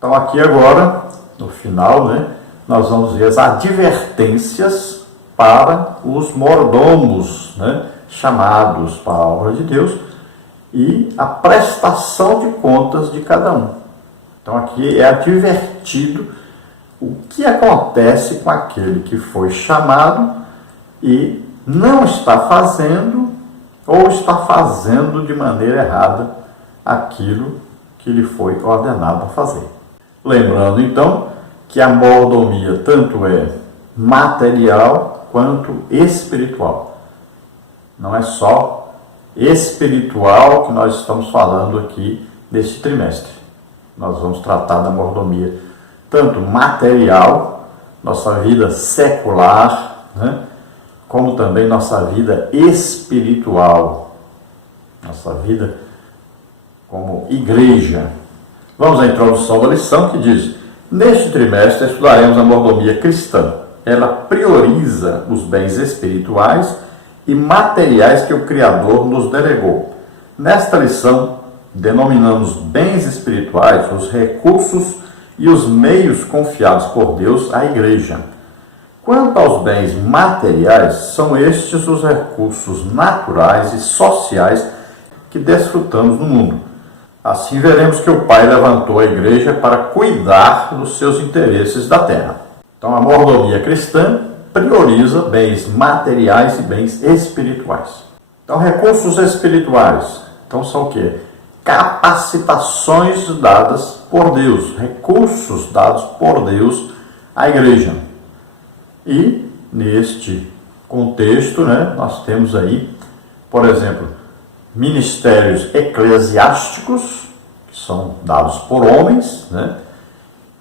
Então aqui agora, no final, nós vamos ver as advertências para os mordomos, chamados para a obra de Deus, e a prestação de contas de cada um. Então aqui é advertido o que acontece com aquele que foi chamado e não está fazendo ou está fazendo de maneira errada aquilo que lhe foi ordenado a fazer. Lembrando então que a mordomia tanto é material quanto espiritual. Não é só espiritual que nós estamos falando aqui neste trimestre. Nós vamos tratar da mordomia tanto material, nossa vida secular, como também nossa vida espiritual, nossa vida como igreja. Vamos à introdução da lição que diz: neste trimestre estudaremos a mordomia cristã. Ela prioriza os bens espirituais e materiais que o Criador nos delegou. Nesta lição, denominamos bens espirituais os recursos e os meios confiados por Deus à igreja. Quanto aos bens materiais, são estes os recursos naturais e sociais que desfrutamos no mundo. Assim veremos que o Pai levantou a igreja para cuidar dos seus interesses da terra. Então a mordomia cristã prioriza bens materiais e bens espirituais. Então recursos espirituais, então são o quê? Capacitações dadas por Deus, recursos dados por Deus à igreja. E neste contexto, nós temos aí, por exemplo, ministérios eclesiásticos, que são dados por homens,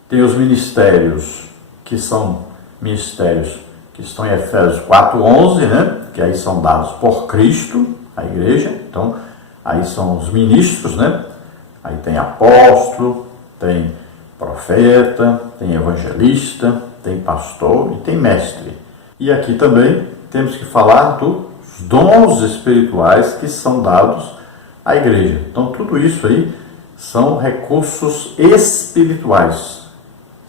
Tem os ministérios que são ministérios que estão em Efésios 4:11, que aí são dados por Cristo, a igreja. Então, aí são os ministros, Aí tem apóstolo, tem profeta, tem evangelista, tem pastor e tem mestre. E aqui também temos que falar dos dons espirituais que são dados à igreja. Então, tudo isso aí são recursos espirituais.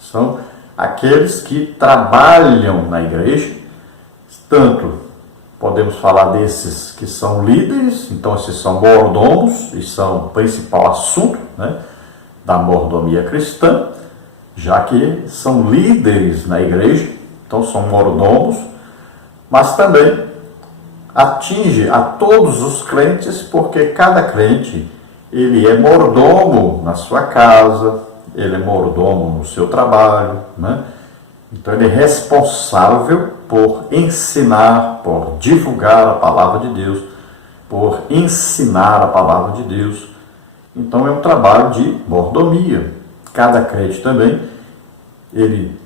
São aqueles que trabalham na igreja, tanto podemos falar desses que são líderes, então esses são mordomos, e são o principal assunto da mordomia cristã, já que são líderes na igreja, então são mordomos, mas também atinge a todos os crentes, porque cada crente ele é mordomo na sua casa, ele é mordomo no seu trabalho, Então ele é responsável por ensinar, por divulgar a palavra de Deus, por ensinar a palavra de Deus. Então é um trabalho de mordomia. Cada crente também, ele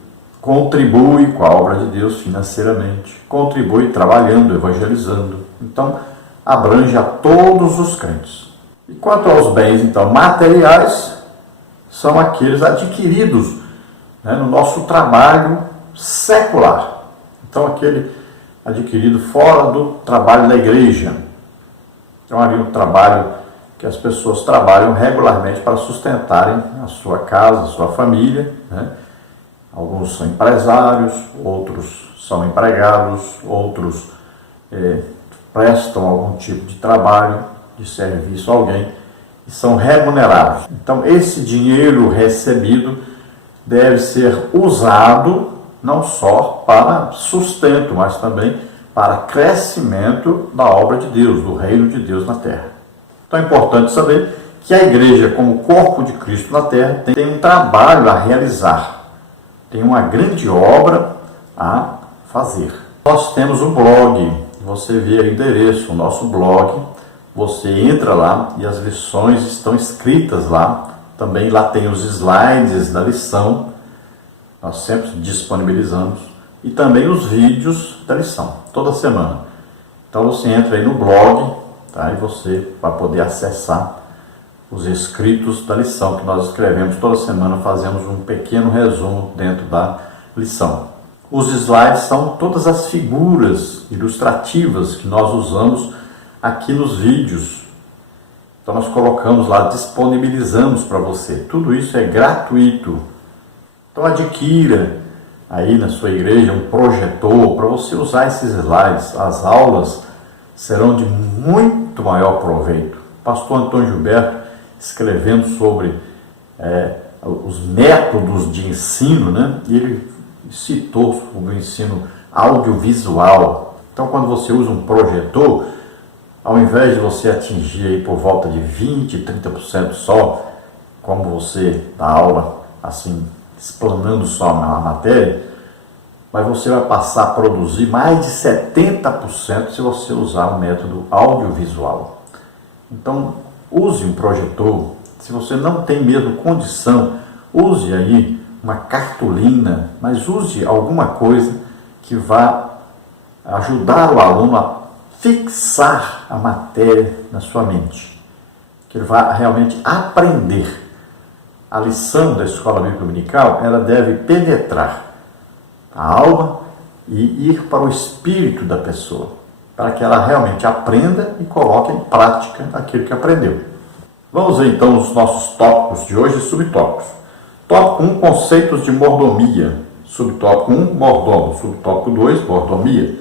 contribui com a obra de Deus financeiramente, contribui trabalhando, evangelizando. Então abrange a todos os crentes. E quanto aos bens, então, materiais, são aqueles adquiridos no nosso trabalho secular. Então, aquele adquirido fora do trabalho da igreja. Então, ali um trabalho que as pessoas trabalham regularmente para sustentarem a sua casa, a sua família. Alguns são empresários, outros são empregados, outros prestam algum tipo de trabalho, de serviço a alguém, e são remunerados. Então, esse dinheiro recebido deve ser usado não só para sustento, mas também para crescimento da obra de Deus, do reino de Deus na terra. Então é importante saber que a igreja, como corpo de Cristo na terra, tem um trabalho a realizar, tem uma grande obra a fazer. Nós temos um blog, você vê o endereço, o nosso blog, você entra lá e as lições estão escritas lá. Também lá tem os slides da lição, nós sempre disponibilizamos, e também os vídeos da lição, toda semana. Então você entra aí no blog, e você vai poder acessar os escritos da lição que nós escrevemos toda semana, fazemos um pequeno resumo dentro da lição. Os slides são todas as figuras ilustrativas que nós usamos aqui nos vídeos. Então nós colocamos lá, disponibilizamos para você. Tudo isso é gratuito. Então adquira aí na sua igreja um projetor para você usar esses slides. As aulas serão de muito maior proveito. Pastor Antônio Gilberto, escrevendo sobre os métodos de ensino, né? E ele citou o ensino audiovisual. Então, quando você usa um projetor, ao invés de você atingir aí por volta de 20%, 30% só, como você dá aula assim, explanando só a matéria, mas você vai passar a produzir mais de 70% se você usar o método audiovisual. Então, use um projetor. Se você não tem mesmo condição, use aí uma cartolina, mas use alguma coisa que vá ajudar o aluno a fixar a matéria na sua mente, que ele vá realmente aprender. A lição da Escola Bíblica Dominical, ela deve penetrar a alma e ir para o espírito da pessoa, para que ela realmente aprenda e coloque em prática aquilo que aprendeu. Vamos ver então os nossos tópicos de hoje e subtópicos. Tópico 1, conceitos de mordomia. Subtópico 1, mordomo. Subtópico 2, mordomia.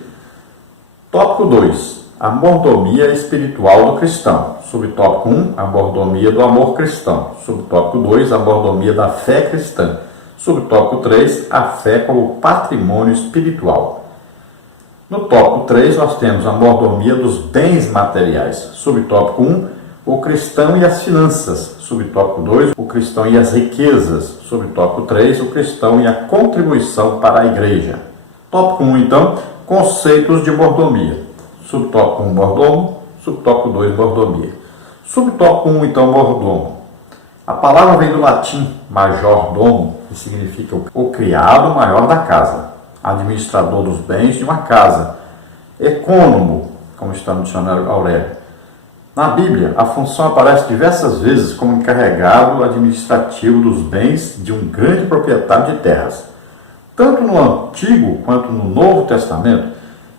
Tópico 2, a mordomia espiritual do cristão. Subtópico 1, a mordomia do amor cristão. Subtópico 2, a mordomia da fé cristã. Subtópico 3, a fé como patrimônio espiritual. No tópico 3, nós temos a mordomia dos bens materiais. Subtópico 1, o cristão e as finanças. Subtópico 2, o cristão e as riquezas. Subtópico 3, o cristão e a contribuição para a igreja. Tópico 1, então, conceitos de mordomia. Subtópico 1, mordomo. Subtópico 2, mordomia. Subtópico 1, então, mordomo. A palavra vem do latim majordomo, que significa o criado maior da casa, administrador dos bens de uma casa, ecônomo, como está no dicionário Aurélio. Na Bíblia, a função aparece diversas vezes como encarregado administrativo dos bens de um grande proprietário de terras. Tanto no Antigo quanto no Novo Testamento,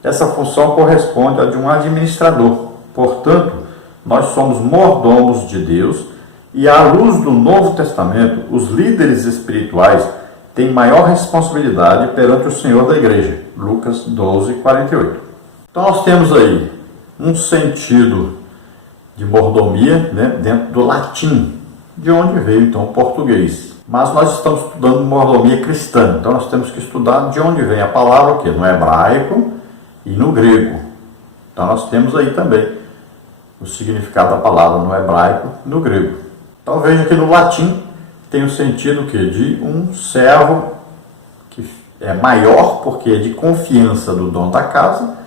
essa função corresponde à de um administrador. Portanto, nós somos mordomos de Deus e, à luz do Novo Testamento, os líderes espirituais têm maior responsabilidade perante o Senhor da Igreja. Lucas 12, 48. Então, nós temos aí um sentido de mordomia, né, dentro do latim, de onde veio então o português. Mas nós estamos estudando mordomia cristã, então nós temos que estudar de onde vem a palavra, o quê? No hebraico e no grego. Então nós temos aí também o significado da palavra no hebraico e no grego. Então veja que no latim tem o sentido o quê? De um servo que é maior porque é de confiança do dono da casa,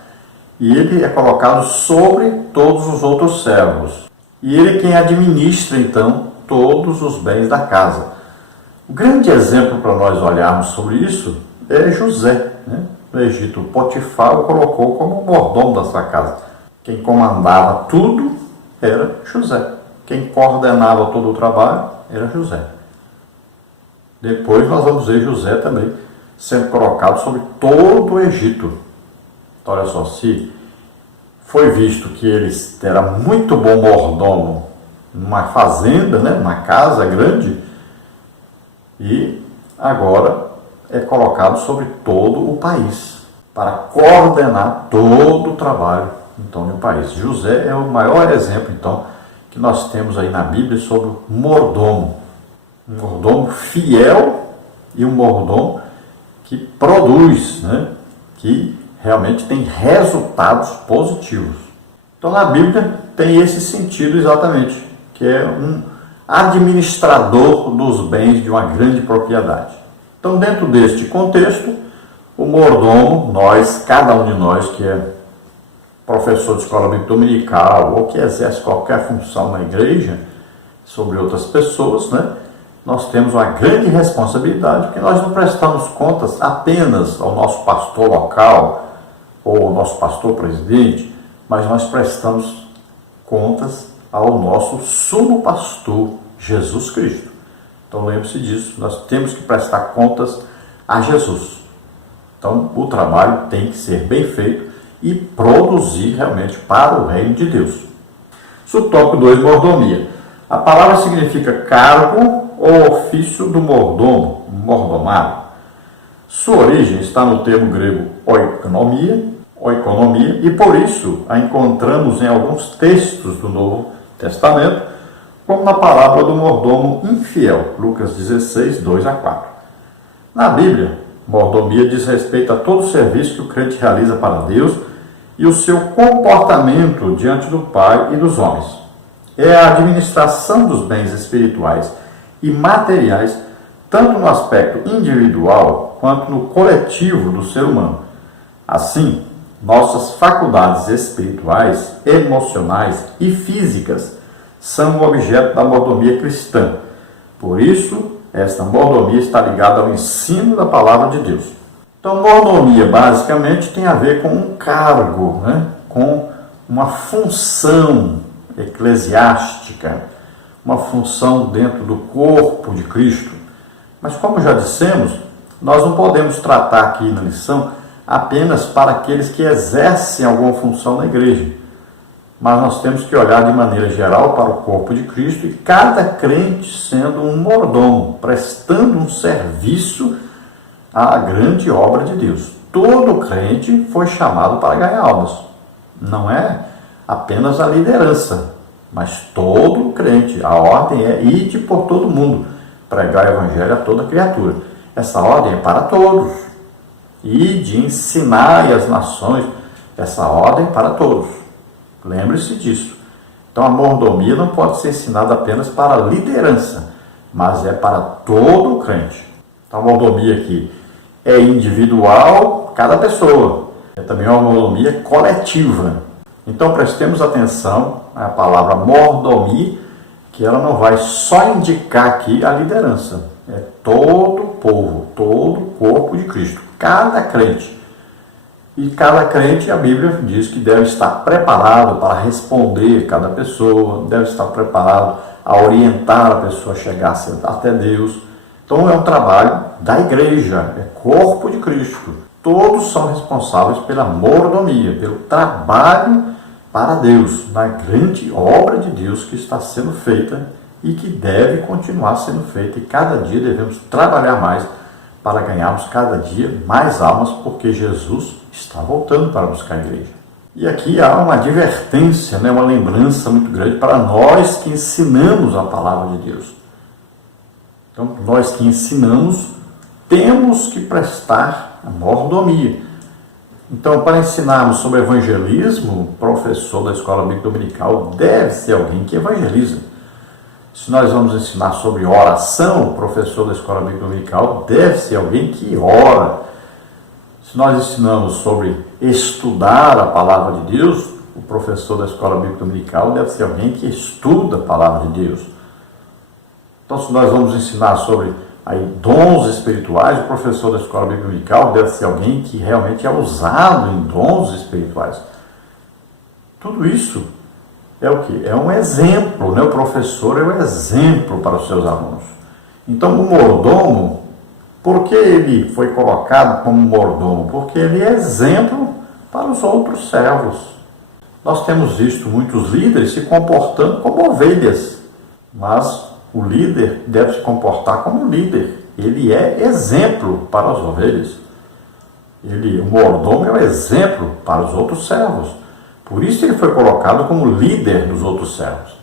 e ele é colocado sobre todos os outros servos. E ele é quem administra, então, todos os bens da casa. O grande exemplo para nós olharmos sobre isso é José, né? No Egito, Potifar o colocou como mordomo da sua casa. Quem comandava tudo era José. Quem coordenava todo o trabalho era José. Depois nós vamos ver José também sendo colocado sobre todo o Egito. Olha só, se foi visto que ele era muito bom mordomo numa fazenda, né, numa casa grande, e agora é colocado sobre todo o país, para coordenar todo o trabalho então, no país. José é o maior exemplo, então, que nós temos aí na Bíblia sobre o mordomo. Um mordomo fiel e um mordomo que produz, né, que realmente tem resultados positivos. Então, na Bíblia tem esse sentido exatamente, que é um administrador dos bens de uma grande propriedade. Então, dentro deste contexto, o mordomo, nós, cada um de nós que é professor de escola bíblica dominical ou que exerce qualquer função na igreja sobre outras pessoas, né, nós temos uma grande responsabilidade, porque nós não prestamos contas apenas ao nosso pastor local ou ao nosso pastor presidente, mas nós prestamos contas ao nosso sumo pastor, Jesus Cristo. Então lembre-se disso, nós temos que prestar contas a Jesus. Então o trabalho tem que ser bem feito e produzir realmente para o reino de Deus. Subtópico 2, mordomia. A palavra significa cargo ou ofício do mordomo, mordomado. Sua origem está no termo grego oikonomia, e por isso a encontramos em alguns textos do Novo Testamento, como na parábola do mordomo infiel, Lucas 16, 2 a 4. Na Bíblia, mordomia diz respeito a todo o serviço que o crente realiza para Deus e o seu comportamento diante do Pai e dos homens. É a administração dos bens espirituais e materiais, tanto no aspecto individual quanto no coletivo do ser humano. Assim, nossas faculdades espirituais, emocionais e físicas são o objeto da mordomia cristã. Por isso, esta mordomia está ligada ao ensino da palavra de Deus. Então, mordomia basicamente tem a ver com um cargo, com uma função eclesiástica, uma função dentro do corpo de Cristo. Mas, como já dissemos, nós não podemos tratar aqui na lição apenas para aqueles que exercem alguma função na igreja. Mas nós temos que olhar de maneira geral para o corpo de Cristo e cada crente sendo um mordomo, prestando um serviço à grande obra de Deus. Todo crente foi chamado para ganhar almas. Não é apenas a liderança, mas todo crente. A ordem é ide por todo mundo, pregar o evangelho a toda criatura. Essa ordem é para todos. Ide, ensinai as nações. Essa ordem é para todos. Lembre-se disso. Então a mordomia não pode ser ensinada apenas para a liderança, mas é para todo o crente. Então a mordomia aqui é individual, cada pessoa. É também uma mordomia coletiva. Então prestemos atenção à palavra mordomia, que ela não vai só indicar aqui a liderança. É todo o povo, todo o corpo de Cristo, cada crente. E cada crente, a Bíblia diz que deve estar preparado para responder cada pessoa, deve estar preparado a orientar a pessoa a chegar até Deus. Então é um trabalho da igreja, é corpo de Cristo. Todos são responsáveis pela mordomia, pelo trabalho para Deus, na grande obra de Deus que está sendo feita e que deve continuar sendo feita. E cada dia devemos trabalhar mais para ganharmos cada dia mais almas, porque Jesus está voltando para buscar a igreja. E aqui há uma advertência, uma lembrança muito grande para nós que ensinamos a palavra de Deus. Então, nós que ensinamos, temos que prestar a mordomia. Então, para ensinarmos sobre evangelismo, o professor da escola bíblica dominical deve ser alguém que evangeliza. Se nós vamos ensinar sobre oração, o professor da escola bíblica dominical deve ser alguém que ora. Se nós ensinamos sobre estudar a palavra de Deus, o professor da escola bíblica dominical deve ser alguém que estuda a palavra de Deus. Então, se nós vamos ensinar sobre dons espirituais, o professor da escola bíblica dominical deve ser alguém que realmente é usado em dons espirituais. Tudo isso é o quê? É um exemplo, O professor é um exemplo para os seus alunos. Então, o mordomo, por que ele foi colocado como mordomo? Porque ele é exemplo para os outros servos. Nós temos visto muitos líderes se comportando como ovelhas, mas o líder deve se comportar como líder. Ele é exemplo para as ovelhas. O mordomo é um exemplo para os outros servos. Por isso ele foi colocado como líder dos outros servos.